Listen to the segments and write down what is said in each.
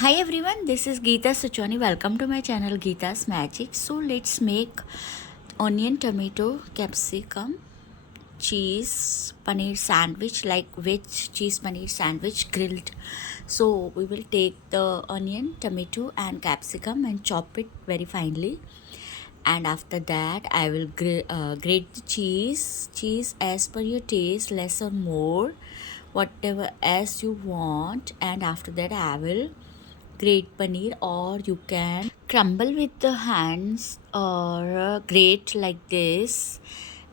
Hi everyone, this is Geeta Suchani. Welcome to my channel Geeta's Magic. So let's make onion, tomato, capsicum, cheese, paneer sandwich, like veg cheese paneer sandwich grilled. So we will take the onion, tomato and capsicum and chop it very finely. And after that I will grate the cheese as per your taste, less or more, whatever as you want. And after that I will grate paneer, or you can crumble with the hands or grate like this,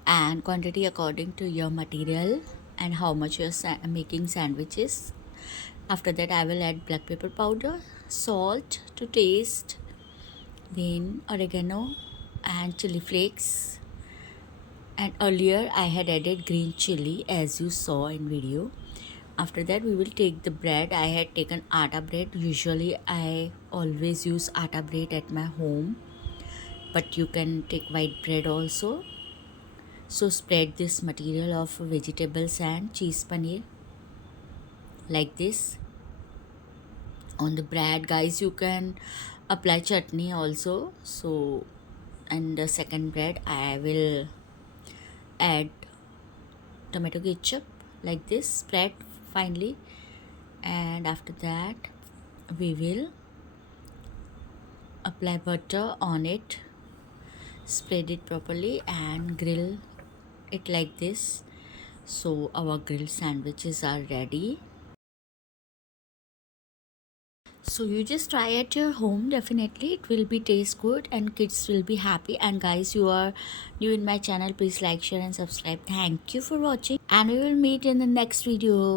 and quantity according to your material and how much you're making sandwiches. After that I will add black pepper powder, salt to taste, then oregano and chili flakes. And earlier I had added green chili as you saw in video. After that we will take the bread. I had taken atta bread. Usually I always use atta bread at my home, but you can take white bread also. So spread this material of vegetables and cheese paneer like this on the bread. Guys, you can apply chutney also. So, and the second bread I will add tomato ketchup like this, spread finely. And after that we will apply butter on it, spread it properly and grill it like this. So our grilled sandwiches are ready. So you just try at your home. Definitely it will be taste good and kids will be happy. And guys, you are new in my channel, please like, share and subscribe. Thank you for watching, and we will meet in the next video.